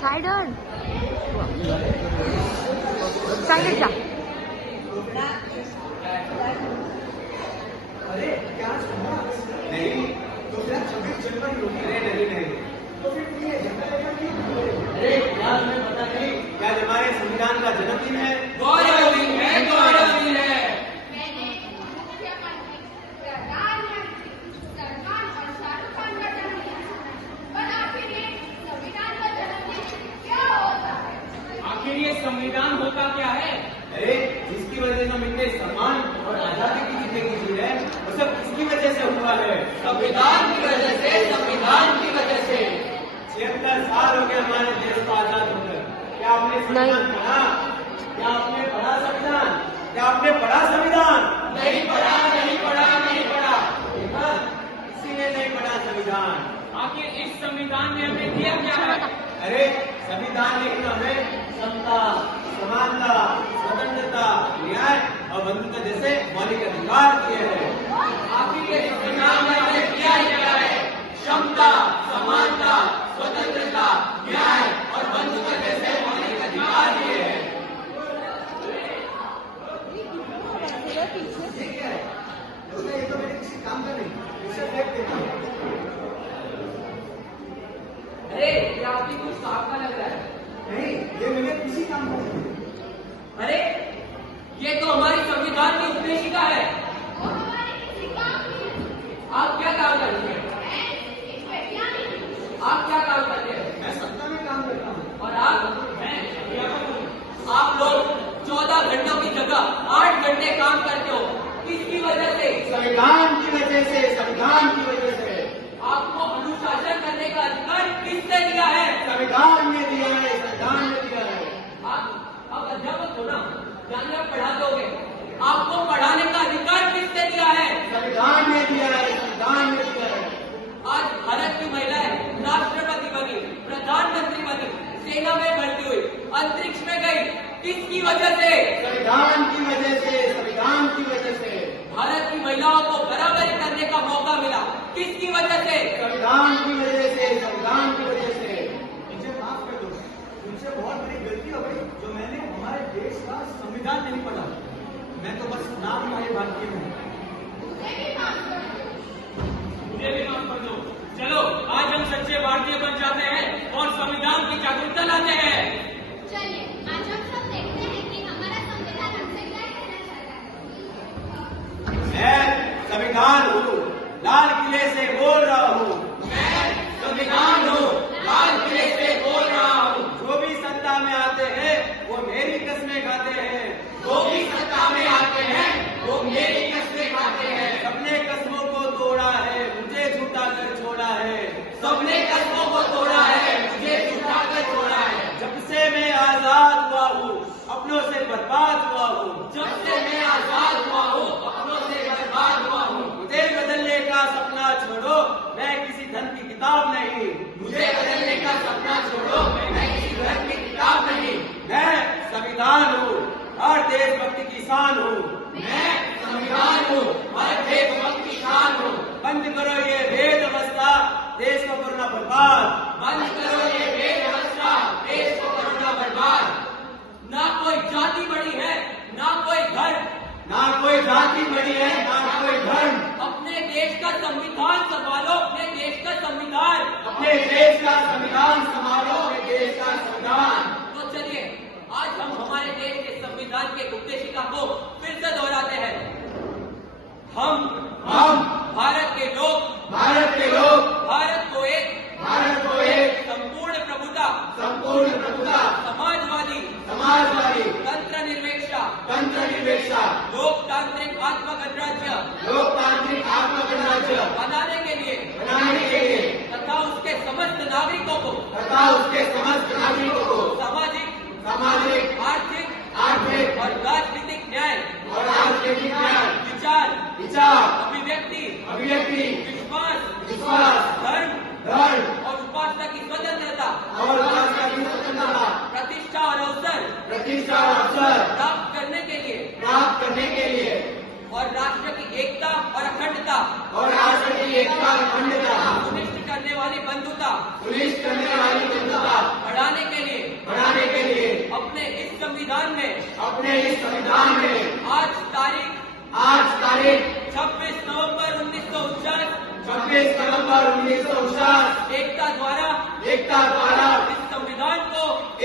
Side हट, side हट जा। अरे क्या नहीं तो क्या 26 जनवरी होगी? नहीं तो फिर ये झंडा लेकर क्यों? अरे यार तुम्हें पता नहीं क्या हमारे संविधान का जन्मदिन है? गौरव दिन है, गौरव दिन है। मैंने मुख्यमंत्री, प्रधानमंत्री, सलमान और शाहरुख खान का जन्मदिन सुना, पर आखिर ये संविधान का जन्मदिन क्या होता है? आखिर ये संविधान होता क्या है? अरे जिसकी वजह से हम इतने सम्मान और आजादी की जिंदगी जी रहे हैं वो सब किसकी वजह से हुआ है? संविधान की वजह से, संविधान की वजह से। 76 साल हो गए हमारे देश को आजाद होकर। क्या आपने संविधान पढ़ा? क्या आपने पढ़ा संविधान? क्या आपने पढ़ा संविधान? नहीं पढ़ा, नहीं पढ़ा, नहीं पढ़ा। देखा, किसी ने नहीं पढ़ा संविधान। आखिर इस संविधान में हमें दिया क्या है? अरे संविधान ने हमें समता, समानता, स्वतंत्रता, न्याय और बंधुत्व जैसे मौलिक अधिकार दिए हैं। आखिर ये संविधान में हमें दिया क्या है? क्षमता, समानता, स्वतंत्रता, न्याय और बंधुत्व जैसे मौलिक अधिकार दिए हैं। ये क्या है? ये तो मेरे किसी काम का नहीं, इसे फेंक देता हूं। अरे ये आपकी कुछ साफ का लग रहा है। नहीं, ये मेरे किसी काम का नहीं। अरे ये तो हमारी संविधान की उद्देशिका है। वो हमारे किसी काम की नहीं। आप क्या काम करते हैं? मैं एक वैज्ञानिक हूँ। आप क्या काम करते हैं? मैं सत्ता में काम करता हूँ। और आप? मैं अध्यापक हूँ। आप लोग 14 घंटों की जगह 8 घंटे काम करते हो, किसकी वजह से? संविधान की वजह से, संविधान की वजह से। आपको अनुशासन करने का अधिकार किसने दिया है? संविधान ने दिया है, संविधान ने दिया है। आप अध्यापक हो ना, जानिए आप पढ़ा दोगे। आपको पढ़ाने का अधिकार किसने दिया है? संविधान ने दिया है, संविधान ने दिया है। आज भारत की महिलाएं राष्ट्रपति बनी, प्रधानमंत्री बनी, सेना में भर्ती हुई, अंतरिक्ष में गई, किसकी वजह से? संविधान की वजह से, संविधान की वजह से। भारत की महिलाओं को बराबरी करने का मौका मिला, किसकी वजह से? संविधान की वजह से, संविधान की वजह से। मुझे माफ कर दो, मुझसे बहुत बड़ी गलती हो गई जो मैंने हमारे देश का संविधान नहीं पढ़ा। मैं तो बस नाम वाले भारतीय हूँ। मुझे भी माफ कर दो। मुझे भी माफ कर दो। चलो आज हम सच्चे भारतीय बन जाते हैं और संविधान की जागरूकता लाते हैं। चलिए आज हम सब देखते हैं कि हमारा संविधान हमसे क्या कहना चाहता है। मैं संविधान हूँ, लाल किले से बोल रहा हूँ। मैं संविधान हूँ, लाल किले से बोल रहा हूँ। जो भी सत्ता में आते हैं वो मेरी कस्में खाते हैं। जो भी सत्ता में आते हैं वो मेरी कस्में खाते हैं। सबने कस्मों को तोड़ा है, मुझे झूठा कर छोड़ा है। सबने कस्मों को तोड़ा है, मुझे झूठा कर छोड़ा है। जब से मैं आजाद हुआ हूँ अपनों से बर्बाद हुआ हूँ। जब से मैं आजाद हुआ हूँ अपनों से बर्बाद हुआ हूँ। मुझे बदलने का सपना छोड़ो, मैं किसी धन की किताब नहीं। मुझे बदलने का सपना छोड़ो, मैं किसी धर्म की किताब नहीं। मैं संविधान हूँ, हर देशभक्ति की शान हूँ। मैं संविधान हूँ, हर देशभक्त की शान हूँ। बंद करो ये भेद अवस्था, देश को करना बर्बाद। बंद करो ये बेव्यवस्था, देश को करना बर्बाद। ना कोई जाति बड़ी है, ना कोई धर्म। ना कोई जाति बड़ी है, ना कोई धर्म। अपने देश का संविधान संभालो, अपने देश का संविधान। अपने देश का संविधान संभालो, अपने देश का संविधान। तो चलिए आज हम हमारे देश के संविधान के उद्देशिका को फिर से दोहराते हैं। हम भारत के लोग भारत के लोग भारत को एक संपूर्ण प्रभुता, समाजवादी, तंत्र निरपेक्षा, लोकतांत्रिक आत्मगणराज्य बनाने के लिए तथा उसके समस्त नागरिकों को सामाजिक, आर्थिक और राजनीतिक न्याय, विचार, अभिव्यक्ति, विश्वास, धर्म और उपासना की स्वतंत्रता, प्रतिष्ठा और अवसर प्राप्त करने के लिए और राष्ट्र की एकता और अखंडता अपने इस संविधान में आज तारीख 26 नवंबर 1949 26 नवंबर 1949 एकता द्वारा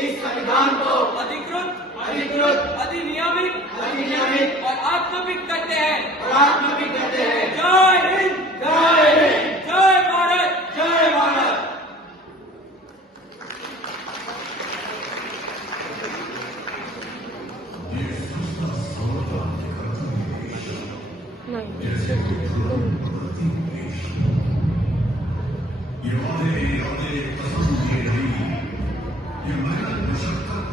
इस संविधान को अधिकृत अधिनियमित और आत्मविक करते हैं। जय हिंद, जय भारत, जय भारत। ये वादे कसम ये नहीं, ये मेहनत मशक्कत,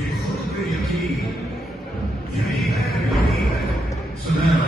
ये खुद पे यकीन, यही है, सुना